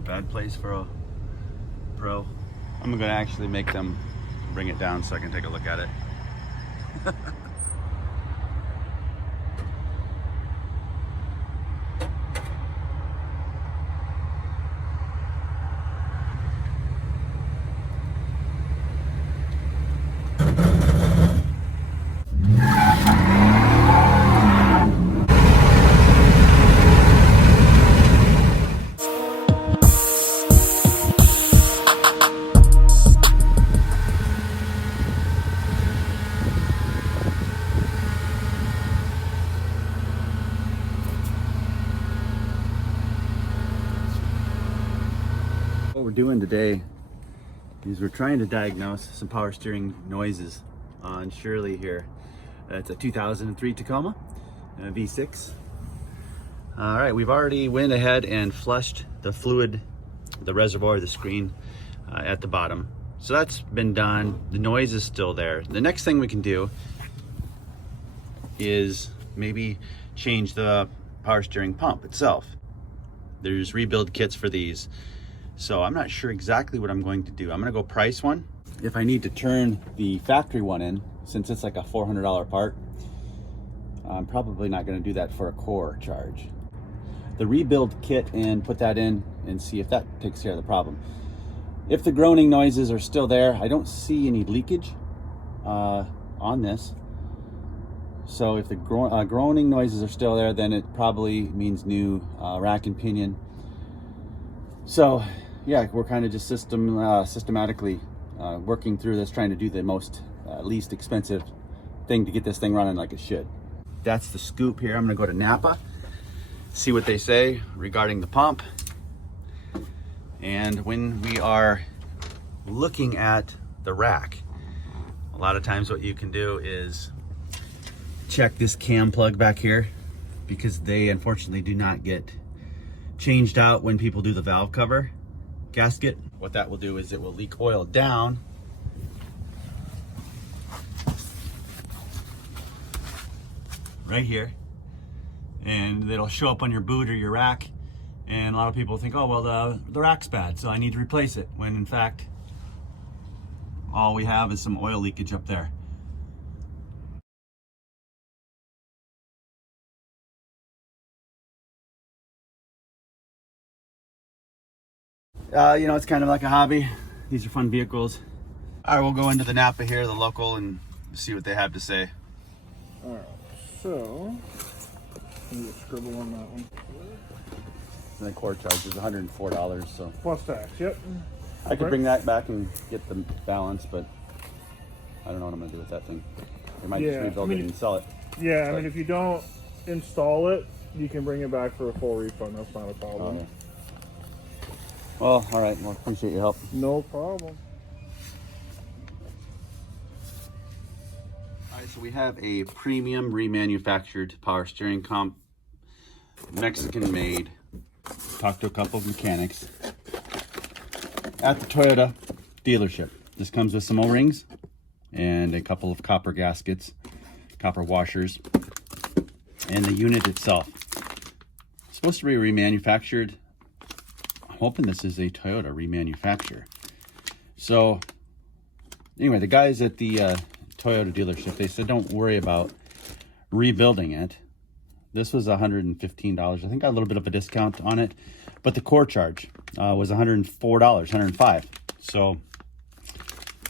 a bad place for a pro. I'm gonna actually make them bring it down so I can take a look at it. What we're doing today is we're trying to diagnose some power steering noises on Shirley here. It's a 2003 Tacoma V6. All right, we've already went ahead and flushed the fluid, the reservoir, the screen at the bottom. So that's been done. The noise is still there. The next thing we can do is maybe change the power steering pump itself. There's rebuild kits for these. So I'm not sure exactly what I'm going to do. I'm gonna go price one. If I need to turn the factory one in, since it's like a $400 part, I'm probably not gonna do that for a core charge. The rebuild kit and put that in and see if that takes care of the problem. If the groaning noises are still there, I don't see any leakage on this. So if the groaning noises are still there, then it probably means new rack and pinion. So yeah, we're kind of just systematically working through this, trying to do the most least expensive thing to get this thing running like it should. That's the scoop here. I'm gonna go to Napa, see what they say regarding the pump. And when we are looking at the rack, a lot of times what you can do is check this cam plug back here, because they unfortunately do not get changed out when people do the valve cover gasket. What that will do is it will leak oil down right here, and it'll show up on your boot or your rack, and a lot of people think, oh well, the rack's bad, so I need to replace it, when in fact all we have is some oil leakage up there. You know, it's kind of like a hobby. These are fun vehicles. All right, we'll go into the Napa here, the local, and see what they have to say. All right, so let me just scribble on that one. And the core charge is $104, so. Plus tax, yep. I could bring that back and get the balance, but I don't know what I'm gonna do with that thing. They might just rebuild it and sell it. Yeah, I mean, if you don't install it, you can bring it back for a full refund. That's not a problem. Okay. Well, all right. Well, appreciate your help. No problem. All right, so we have a premium remanufactured power steering comp, Mexican made. Talked to a couple of mechanics at the Toyota dealership. This comes with some O-rings and a couple of copper gaskets, copper washers, and the unit itself. It's supposed to be remanufactured. Hoping this is a Toyota remanufacture. So anyway, the guys at the Toyota dealership, they said don't worry about rebuilding it. This was $115. I think got a little bit of a discount on it, but the core charge was $104, $105. So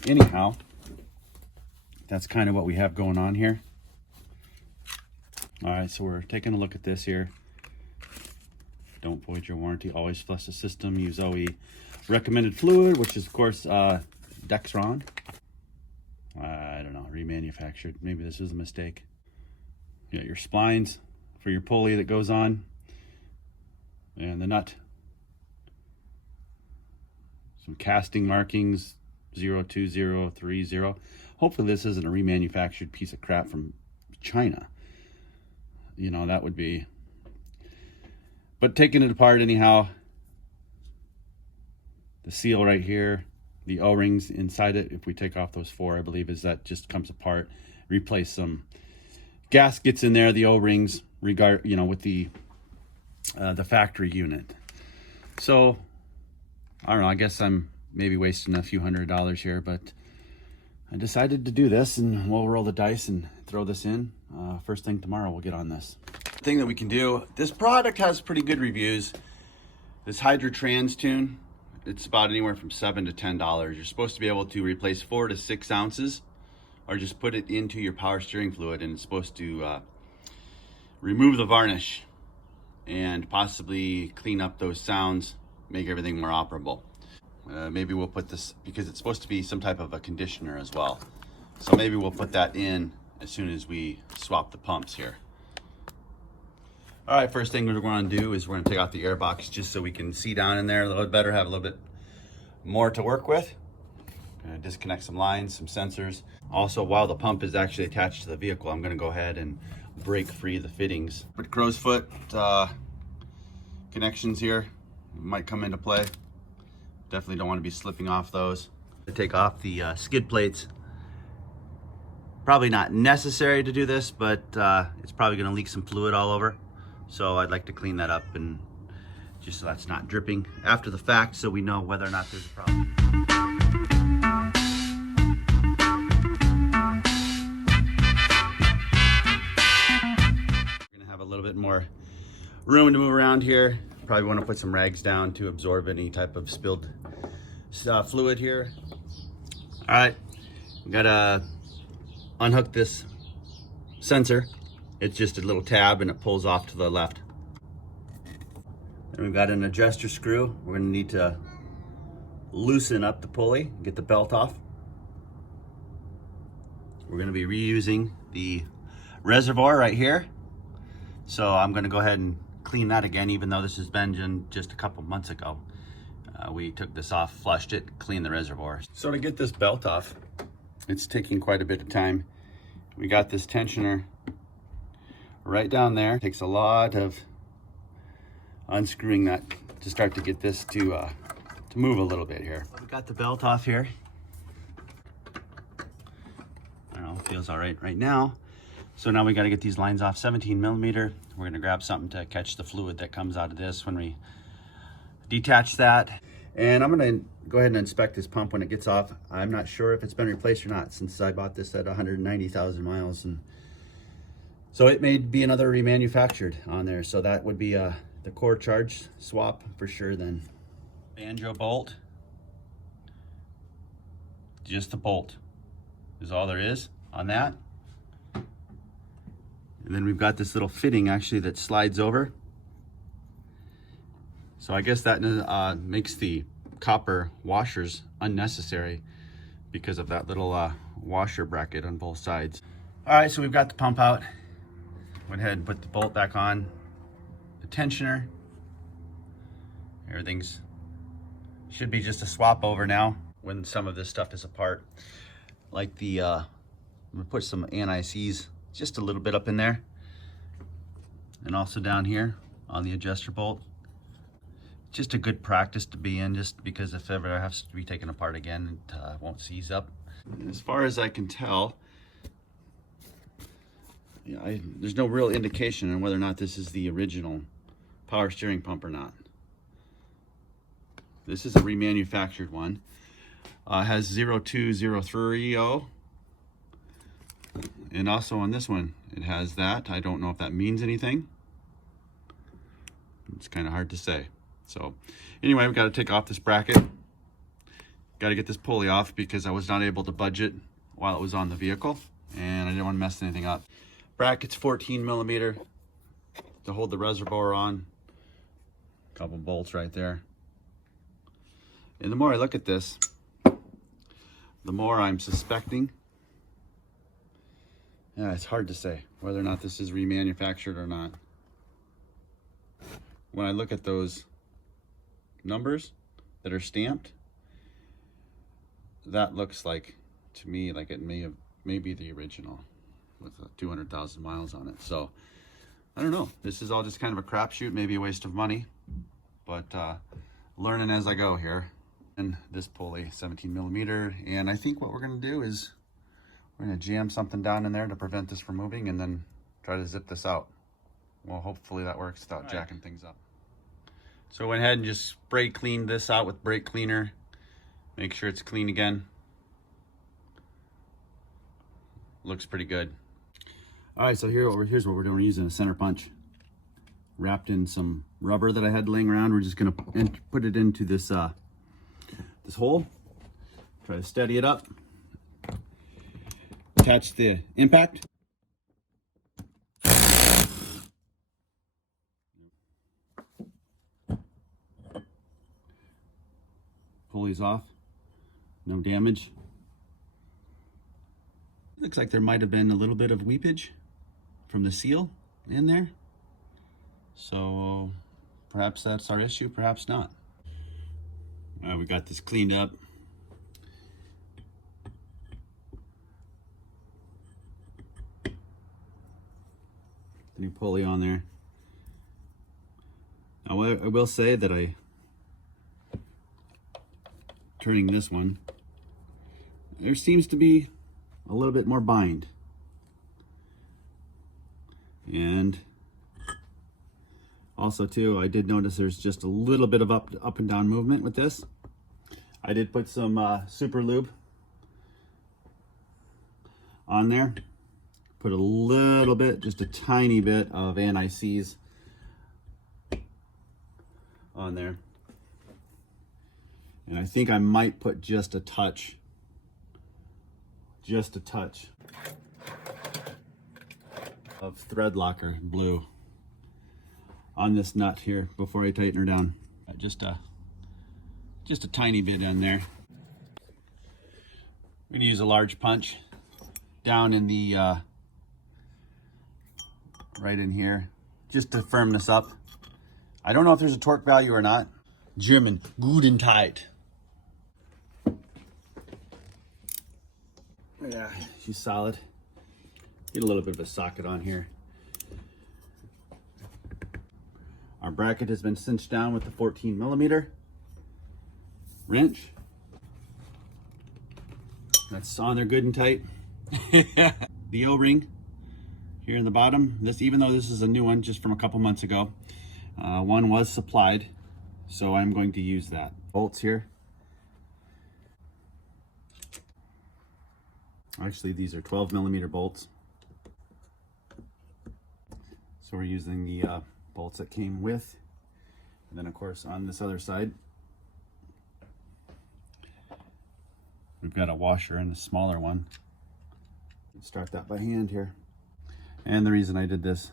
anyhow, that's kind of what we have going on here. All right, so we're taking a look at this here. Don't void your warranty. Always flush the system. Use OE recommended fluid, which is, of course, Dexron. I don't know. Remanufactured. Maybe this is a mistake. You got your splines for your pulley that goes on. And the nut. Some casting markings. 02030. Hopefully this isn't a remanufactured piece of crap from China. You know, that would be... But taking it apart anyhow, the seal right here, the O-rings inside it, if we take off those four, I believe, is that just comes apart. Replace some gaskets in there, the O-rings, with the factory unit. So I don't know, I guess I'm maybe wasting a few $100s here, but I decided to do this, and we'll roll the dice and throw this in. First thing tomorrow, we'll get on this. Thing that we can do, this product has pretty good reviews. This Hydro Trans Tune, it's about anywhere from $7 to $10. You're supposed to be able to replace 4 to 6 ounces, or just put it into your power steering fluid, and it's supposed to remove the varnish and possibly clean up those sounds, make everything more operable. Maybe we'll put this, because it's supposed to be some type of a conditioner as well. So maybe we'll put that in as soon as we swap the pumps here. All right, first thing we're going to do is we're going to take out the airbox just so we can see down in there a little bit better, have a little bit more to work with. Going to disconnect some lines, some sensors. Also, while the pump is actually attached to the vehicle, I'm going to go ahead and break free the fittings. But crow's foot connections here might come into play. Definitely don't want to be slipping off those. To take off the skid plates. Probably not necessary to do this, but it's probably going to leak some fluid all over. So I'd like to clean that up, and just so that's not dripping after the fact, so we know whether or not there's a problem. We're going to have a little bit more room to move around here. Probably want to put some rags down to absorb any type of spilled fluid here. All right, we gotta unhook this sensor. It's just a little tab and it pulls off to the left. And we've got an adjuster screw. We're gonna need to loosen up the pulley, get the belt off. We're gonna be reusing the reservoir right here. So I'm gonna go ahead and clean that again, even though this has been just a couple months ago. We took this off, flushed it, cleaned the reservoir. So to get this belt off, it's taking quite a bit of time. We got this tensioner right down there. It takes a lot of unscrewing that to start to get this to move a little bit here. We got the belt off here. I don't know, it feels all right now. So now we got to get these lines off. 17mm. We're going to grab something to catch the fluid that comes out of this when we detach that. And I'm going to go ahead and inspect this pump when it gets off. I'm not sure if it's been replaced or not, since I bought this at 190,000 miles. And so it may be another remanufactured on there. So that would be the core charge swap for sure then. Banjo bolt. Just the bolt is all there is on that. And then we've got this little fitting actually that slides over. So I guess that makes the copper washers unnecessary because of that little washer bracket on both sides. All right, so we've got the pump out. Went ahead and put the bolt back on. The tensioner. Everything's should be just a swap over now when some of this stuff is apart. Like the, I'm gonna put some anti-seize just a little bit up in there. And also down here on the adjuster bolt. Just a good practice to be in, just because if ever it has to be taken apart again, it won't seize up. As far as I can tell, there's no real indication on whether or not this is the original power steering pump or not. This is a remanufactured one. Has 0203O. And also on this one, it has that. I don't know if that means anything. It's kind of hard to say. So anyway, we've got to take off this bracket. Got to get this pulley off because I was not able to budget while it was on the vehicle, and I didn't want to mess anything up. Bracket's 14mm to hold the reservoir on. A couple bolts right there. And the more I look at this, the more I'm suspecting. Yeah, it's hard to say whether or not this is remanufactured or not. When I look at those numbers that are stamped, that looks like, to me, like it may be the original with 200,000 miles on it. So I don't know. This is all just kind of a crapshoot, maybe a waste of money, but learning as I go here. And this pulley, 17mm, and I think what we're going to do is we're going to jam something down in there to prevent this from moving, and then try to zip this out. Well, hopefully that works without jacking things up. So I went ahead and just spray cleaned this out with brake cleaner. Make sure it's clean again. Looks pretty good. All right, so here's what we're doing. We're using a center punch wrapped in some rubber that I had laying around. We're just gonna put it into this this hole. Try to steady it up. Attach the impact. Pulleys off. No damage. Looks like there might have been a little bit of weepage from the seal in there. So perhaps that's our issue, perhaps not. We got this cleaned up. The new pulley on there. Now I will say that turning this one, there seems to be a little bit more bind. And also too, I did notice there's just a little bit of up and down movement with this. I did put some super lube on there. Put a little bit, just a tiny bit of anti-seize on there. And I think I might put just a touch of thread locker blue on this nut here before I tighten her down. Just a tiny bit in there. I'm gonna use a large punch down in the right in here just to firm this up. I don't know if there's a torque value or not. German, good and tight. Yeah, she's solid. Get a little bit of a socket on here. Our bracket has been cinched down with the 14mm wrench. That's on there good and tight. The O-ring here in the bottom. This, even though this is a new one just from a couple months ago, one was supplied, so I'm going to use that. Bolts here. Actually, these are 12mm bolts. So we're using the bolts that came with. And then of course on this other side, we've got a washer and a smaller one. Start that by hand here. And the reason I did this,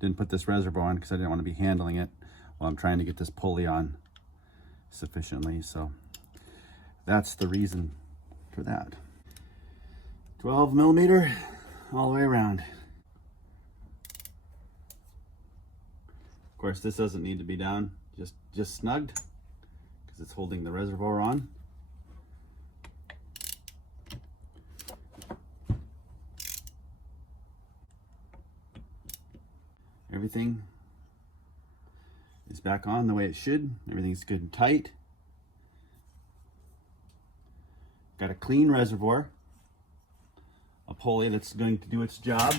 didn't put this reservoir on because I didn't want to be handling it while I'm trying to get this pulley on sufficiently. So that's the reason for that. 12mm all the way around. Of course, this doesn't need to be down, just snugged because it's holding the reservoir on. Everything is back on the way it should. Everything's good and tight. Got a clean reservoir. A pulley that's going to do its job,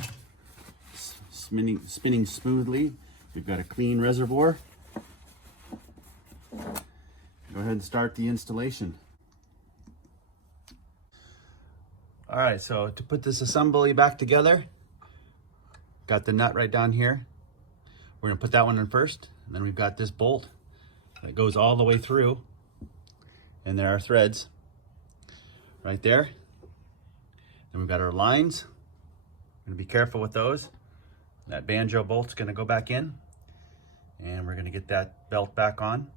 spinning smoothly. We've got a clean reservoir. Go ahead and start the installation. All right, so to put this assembly back together, got the nut right down here. We're gonna put that one in first, and then we've got this bolt that goes all the way through, and there are threads right there. Then we've got our lines. We're gonna be careful with those. That banjo bolt's gonna go back in, and we're gonna get that belt back on.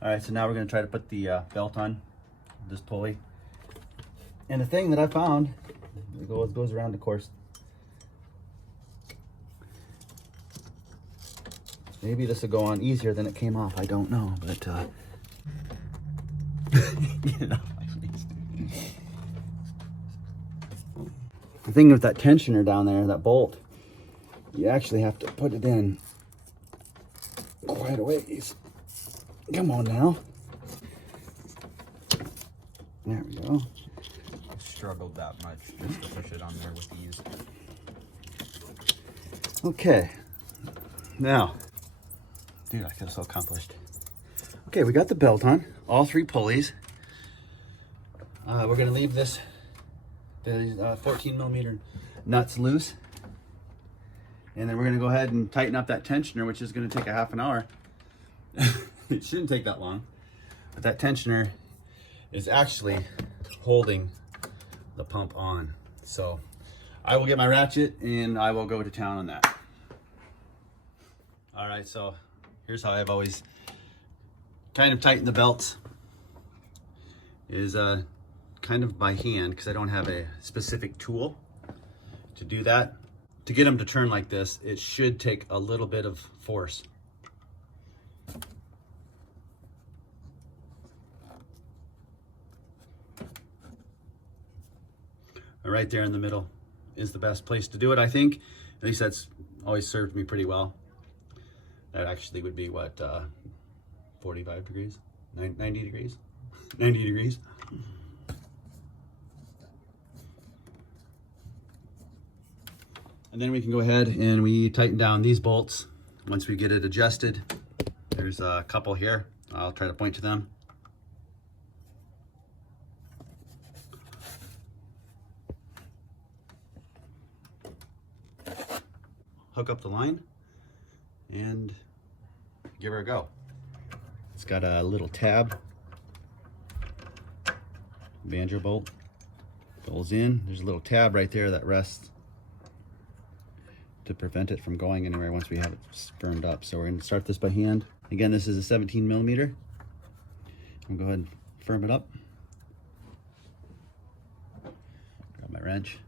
All right, so now we're gonna try to put the belt on this pulley. And the thing that I found, it goes around, of course. Maybe this will go on easier than it came off. I don't know, but you know. The thing with that tensioner down there, that bolt, you actually have to put it in quite a ways. Come on now. There we go. I struggled that much just to push it on there with ease. Okay. Now, Dude, I feel so accomplished. Okay, we got the belt on, all 3 pulleys. We're gonna leave the 14 millimeter nuts loose. And then we're gonna go ahead and tighten up that tensioner, which is gonna take a half an hour. It shouldn't take that long, but that tensioner is actually holding the pump on. So I will get my ratchet and I will go to town on that. All right, so here's how I've always kind of tightened the belts, is kind of by hand, because I don't have a specific tool to do that. To get them to turn like this, it should take a little bit of force. Right there in the middle is the best place to do it, I think. At least that's always served me pretty well. That actually would be what, 45 degrees? 90 degrees? 90 degrees. And then we can go ahead and we tighten down these bolts once we get it adjusted. There's a couple here. I'll try to point to them. Hook up the line and give her a go. It's got a little tab, banjo bolt goes in. There's a little tab right there that rests to prevent it from going anywhere once we have it firmed up. So we're going to start this by hand. Again, this is a 17 millimeter. I'll go ahead and firm it up. Grab my wrench.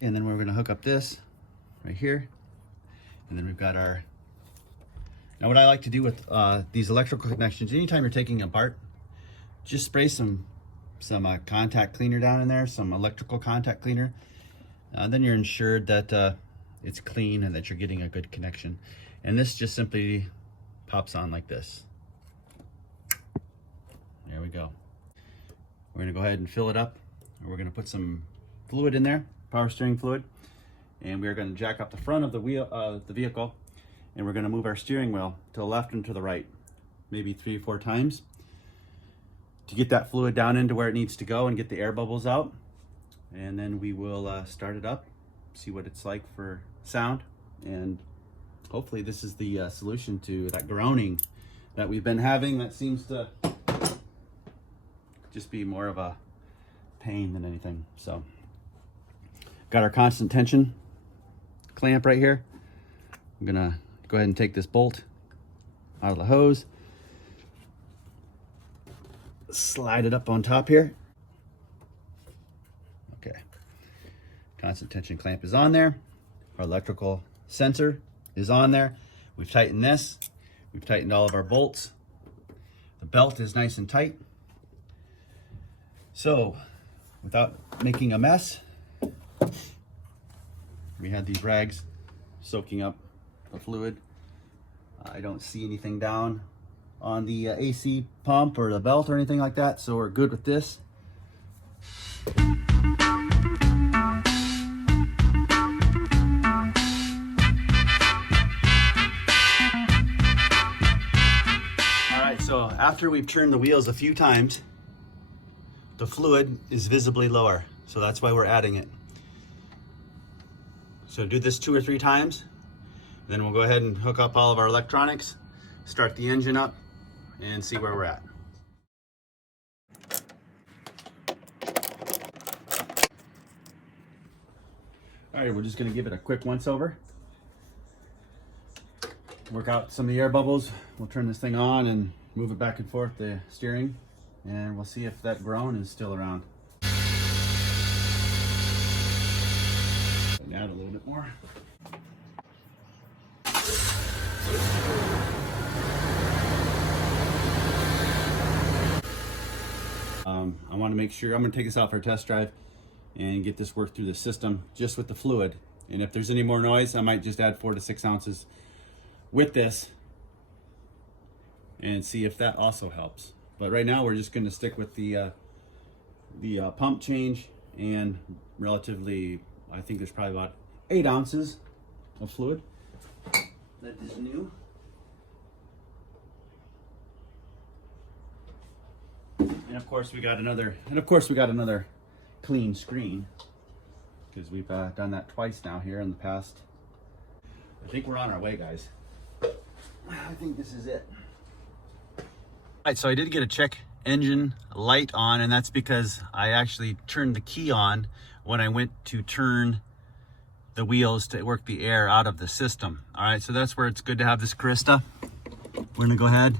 And then we're going to hook up this right here. And then we've got our, now what I like to do with these electrical connections, anytime you're taking them apart, just spray some contact cleaner down in there, some electrical contact cleaner. Then you're ensured that it's clean and that you're getting a good connection. And this just simply pops on like this. There we go. We're going to go ahead and fill it up. We're going to put some fluid in there, power steering fluid, and we're going to jack up the front of the wheel, the vehicle, and we're going to move our steering wheel to the left and to the right, maybe 3 or 4 times, to get that fluid down into where it needs to go and get the air bubbles out. And then we will start it up, see what it's like for sound, and hopefully this is the solution to that groaning that we've been having that seems to just be more of a pain than anything. So got our constant tension clamp right here. I'm gonna go ahead and take this bolt out of the hose, slide it up on top here. Okay, constant tension clamp is on there. Our electrical sensor is on there. We've tightened this. We've tightened all of our bolts. The belt is nice and tight. So without making a mess, we had these rags soaking up the fluid. I don't see anything down on the AC pump or the belt or anything like that, so we're good with this. Alright, so after we've turned the wheels a few times, the fluid is visibly lower, so that's why we're adding it. So do this 2 or 3 times, then we'll go ahead and hook up all of our electronics, start the engine up, and see where we're at. All right, we're just gonna give it a quick once over. Work out some of the air bubbles. We'll turn this thing on and move it back and forth, the steering, and we'll see if that groan is still around. Add a little bit more. I want to make sure, I'm going to take this out for a test drive and get this worked through the system just with the fluid. And if there's any more noise, I might just add 4 to 6 ounces with this and see if that also helps. But right now we're just going to stick with the pump change, and relatively, I think there's probably about 8 ounces of fluid that is new. And of course we got another clean screen, because we've done that twice now here in the past. I think we're on our way, guys. I think this is it. All right, so I did get a check engine light on, and that's because I actually turned the key on when I went to turn the wheels to work the air out of the system. All right, so that's where it's good to have this Carista. We're gonna go ahead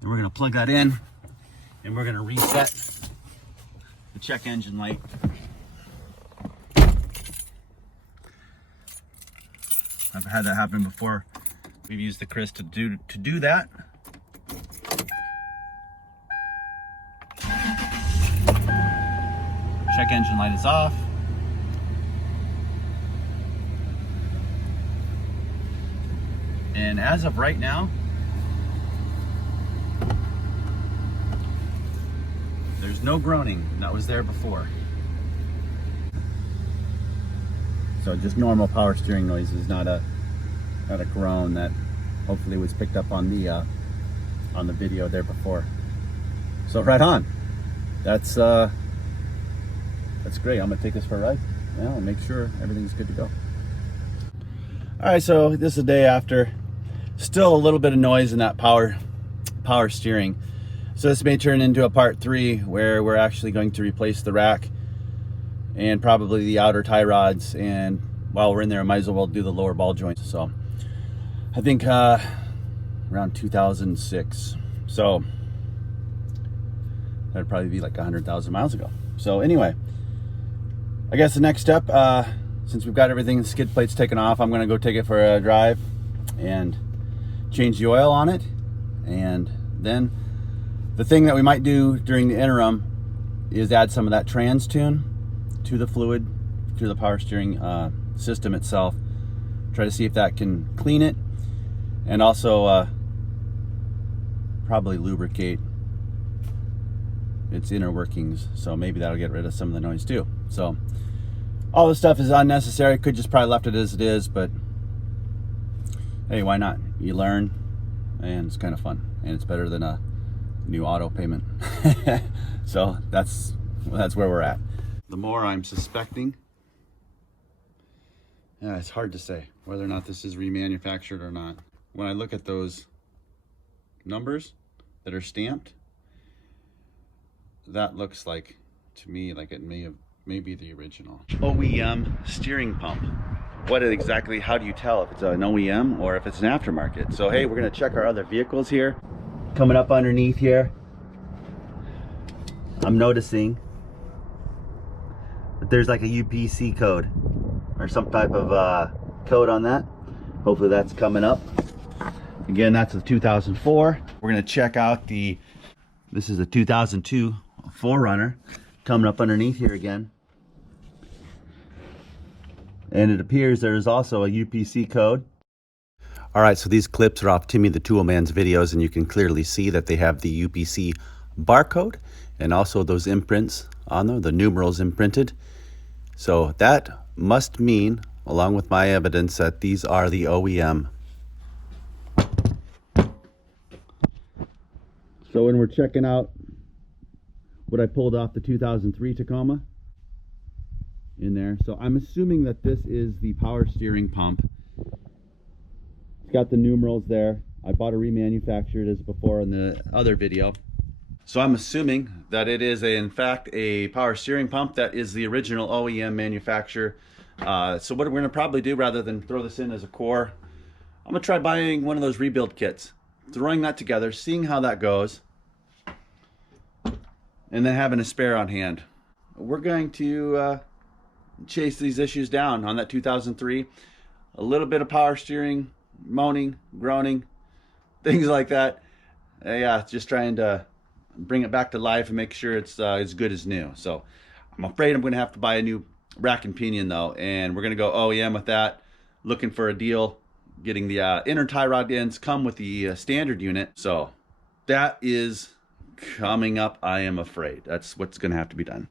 and we're gonna plug that in, and we're gonna reset the check engine light. I've had that happen before. We've used the Carista to do that. Check engine light is off. And as of right now, there's no groaning that was there before. So just normal power steering noises, not a groan that hopefully was picked up on the video there before. So right on. That's great. I'm gonna take this for a ride now and make sure everything's good to go. All right, so this is the day after. Still a little bit of noise in that power steering. So this may turn into a part 3 where we're actually going to replace the rack and probably the outer tie rods, and while we're in there I might as well do the lower ball joints. So I think around 2006, so that'd probably be like 100,000 miles ago. So anyway, I guess the next step, since we've got everything, the skid plates taken off, I'm gonna go take it for a drive and change the oil on it. And then the thing that we might do during the interim is add some of that trans tune to the fluid, to the power steering system itself. Try to see if that can clean it, and also probably lubricate its inner workings, so maybe that'll get rid of some of the noise too. So all this stuff is unnecessary. Could just probably left it as it is, but hey, why not? You learn, and it's kind of fun, and it's better than a new auto payment. So that's where we're at. The more I'm suspecting, yeah, it's hard to say whether or not this is remanufactured or not. When I look at those numbers that are stamped, that looks like, to me, like it may be the original OEM steering pump. What exactly, how do you tell if it's an OEM or if it's an aftermarket? So hey, we're gonna check our other vehicles here. Coming up underneath here, I'm noticing that there's like a UPC code or some type of code on that. Hopefully that's coming up. Again, that's a 2004. We're gonna check out this is a 2002 4Runner coming up underneath here again. And it appears there's also a UPC code. All right, so these clips are off Timmy the Toolman's videos, and you can clearly see that they have the UPC barcode and also those imprints on them, the numerals imprinted. So that must mean, along with my evidence, that these are the OEM. So when we're checking out what I pulled off the 2003 Tacoma in there, so I'm assuming that this is the power steering pump. It's got the numerals there. I bought a remanufactured as before in the other video. So I'm assuming that it is in fact a power steering pump that is the original OEM manufacturer. So what we're gonna probably do, rather than throw this in as a core, I'm gonna try buying one of those rebuild kits, throwing that together, seeing how that goes, and then having a spare on hand. We're going to chase these issues down on that 2003. A little bit of power steering, moaning, groaning, things like that. Yeah, just trying to bring it back to life and make sure it's as good as new. So I'm afraid I'm going to have to buy a new rack and pinion though, and we're going to go OEM with that. Looking for a deal, getting the inner tie rod ends come with the standard unit. So that is coming up, I am afraid. That's what's going to have to be done.